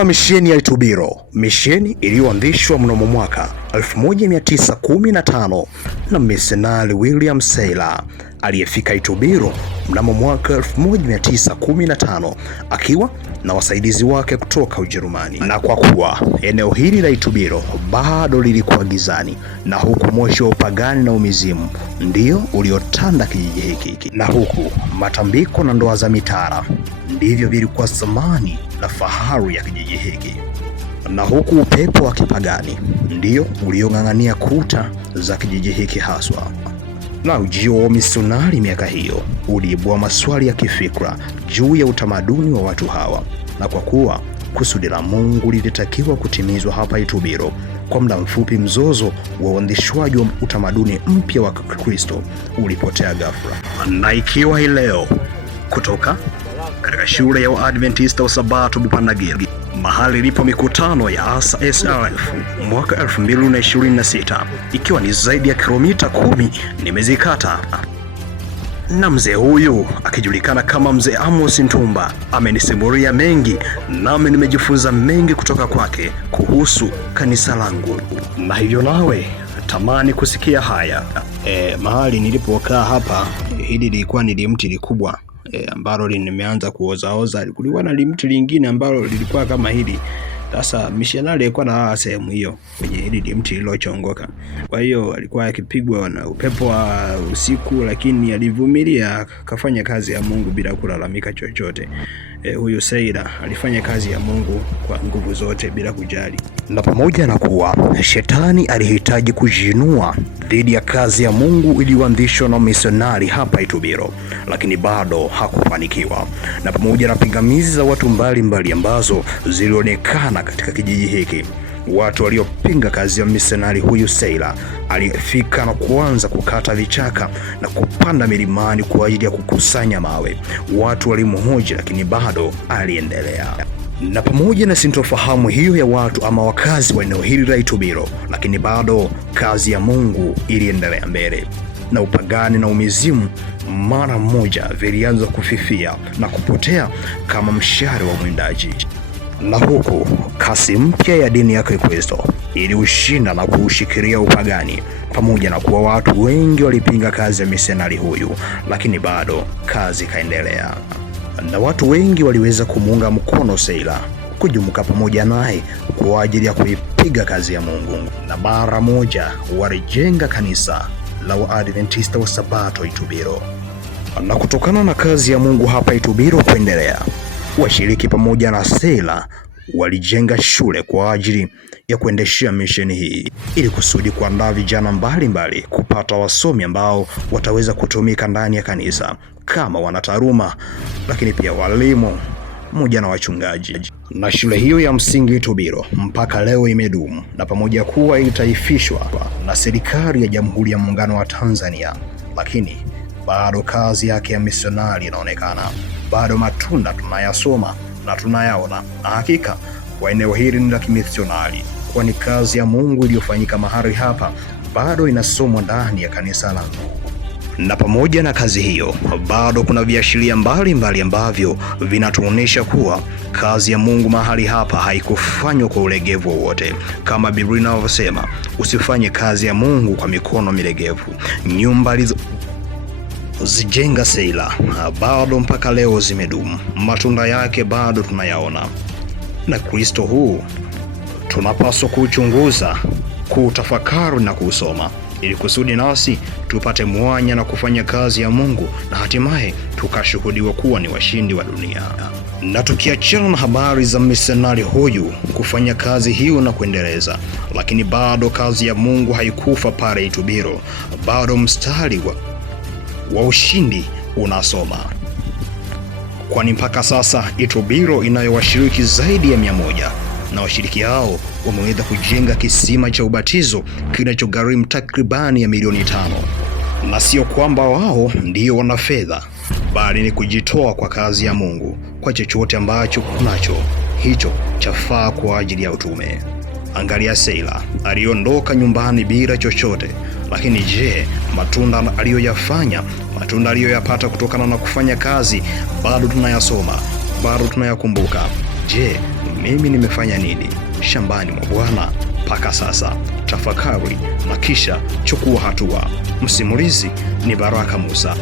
la misheni ya Itubiro, misheni iliyoanzishwa mnamo mwaka 1915 na misionari William Seyler aliyefika Itubiro mnamo mwaka 1915 akiwa na wasaidizi wake kutoka Ujerumani. Na kwa kuwa eneo hili la Itubiro bado lilikuwa gizani, na huku moshi wa upagani na umizimu ndio uliotanda kijiji hiki, na huku matambiko na ndoa za mitara ndivyo vilikuwa thamani na fahari ya kijiji hiki, na huku upepo wa kipagani ndio uliong'ang'ania kuta za kijiji hiki haswa. Na ujio wa misionari miaka hiyo uliibua maswali ya kifikra juu ya utamaduni wa watu hawa, na kwa kuwa kusudi la Mungu lilitakiwa kutimizwa hapa Itubiro, kwa muda mfupi mzozo wa uanzishwaji wa utamaduni mpya wa Kristo ulipotea ghafla. Na ikiwa hii leo kutoka katika shule ya Waadventista wa Sabato Bupanagiri, mahali ilipo mikutano ya ASA SRF mwaka 2026, ikiwa ni zaidi ya kilomita 10 nimezikata, na mzee huyu akijulikana kama mzee Amos Ntumba amenisimulia mengi, nami nimejifunza mengi kutoka kwake kuhusu kanisa langu, na hivyo nawe tamani kusikia haya. Mahali nilipokaa hapa, hili lilikuwa ni mti likubwa ambalo limeanza kuozaoza. Kulikuwa na limti lingine ambalo lilikuwa kama hili. Sasa missionary alikuwa na sehemu hiyo kwenye hili limti lilochongoka. Kwa hiyo alikuwa akipigwa na upepo wa usiku, lakini alivumilia, akafanya kazi ya Mungu bila kulalamika chochote. Huyu Seyler alifanya kazi ya Mungu kwa nguvu zote bila kujali. Na pamoja na kuwa shetani alihitaji kujiinua dhidi ya kazi ya Mungu iliyoanzishwa na misionari hapa Itubiro, lakini bado hakufanikiwa. Na pamoja na pingamizi za watu mbalimbali ambazo zilionekana katika kijiji hiki, watu waliopinga kazi ya misionari huyu Seyler alifika na kuanza kukata vichaka na kupanda milimani kwa ajili ya kukusanya mawe. Watu walimhoji, lakini bado aliendelea. Na pamoja na sintofahamu hiyo ya watu ama wakazi wa eneo hili la Itubiro, lakini bado kazi ya Mungu iliendelea mbele, na upagani na umizimu mara moja vilianza kufifia na kupotea kama mshale wa mwindaji. Na huku kasi mpya ya dini ya Kikristo iliushinda na kuushikilia upagani, pamoja na kuwa watu wengi walipinga kazi ya misionari huyu, lakini bado kazi kaendelea, na watu wengi waliweza kumuunga mkono Seyler kujumuka pamoja naye kwa ajili ya kuipiga kazi ya Mungu, na mara moja walijenga kanisa la Waadventista wa Sabato Itubiro. Na kutokana na kazi ya Mungu hapa Itubiro kuendelea, washiriki pamoja na Seyler walijenga shule kwa ajili ya kuendeshea misheni hii, ili kusudi kuandaa vijana mbalimbali kupata wasomi ambao wataweza kutumika ndani ya kanisa kama wanataaluma, lakini pia walimu pamoja na wachungaji. Na shule hiyo ya msingi Itubiro mpaka leo imedumu, na pamoja kuwa ilitaifishwa na serikali ya Jamhuri ya Muungano wa Tanzania, lakini bado kazi yake ya misionari inaonekana. Bado matunda tunayasoma na tunayaona, na hakika kwa eneo hili ni la kimisionari, kwani kazi ya Mungu iliyofanyika mahali hapa bado inasomwa ndani ya kanisa langu. Na pamoja na kazi hiyo, bado kuna viashiria mbalimbali ambavyo vinatuonesha kuwa kazi ya Mungu mahali hapa haikufanywa kwa ulegevu wowote, kama Biblia inavyosema, usifanye kazi ya Mungu kwa mikono milegevu. Nyumba zijenga Seyler bado mpaka leo zimedumu, matunda yake bado tunayaona. Na Kristo huu tunapaswa kuchunguza, kutafakari na kusoma, ili kusudi nasi tupate mwanya na kufanya kazi ya Mungu, na hatimaye tukashuhudiwa kuwa ni washindi wa dunia. Na tukiachana na habari za misionari huyu kufanya kazi hiyo na kuendeleza, lakini bado kazi ya Mungu haikufa pale Itubiro. Bado mstari wa ushindi unasoma, kwani mpaka sasa Itubiro inayo washiriki zaidi ya 100, na washiriki hao wameweza kujenga kisima cha ubatizo kinachogharimu takribani ya milioni 5. Na sio kwamba wao ndio wana fedha, bali ni kujitoa kwa kazi ya Mungu. Kwa chochote ambacho kunacho, hicho chafaa kwa ajili ya utume. Angalia Seyler aliondoka nyumbani bila chochote, lakini je, matunda aliyoyafanya, matunda aliyoyapata kutokana na kufanya kazi, bado tunayasoma, bado tunayakumbuka. Je, mimi nimefanya nini shambani mwa Bwana mpaka sasa? Tafakari na kisha chukua hatua. Msimulizi ni Baraka Musa.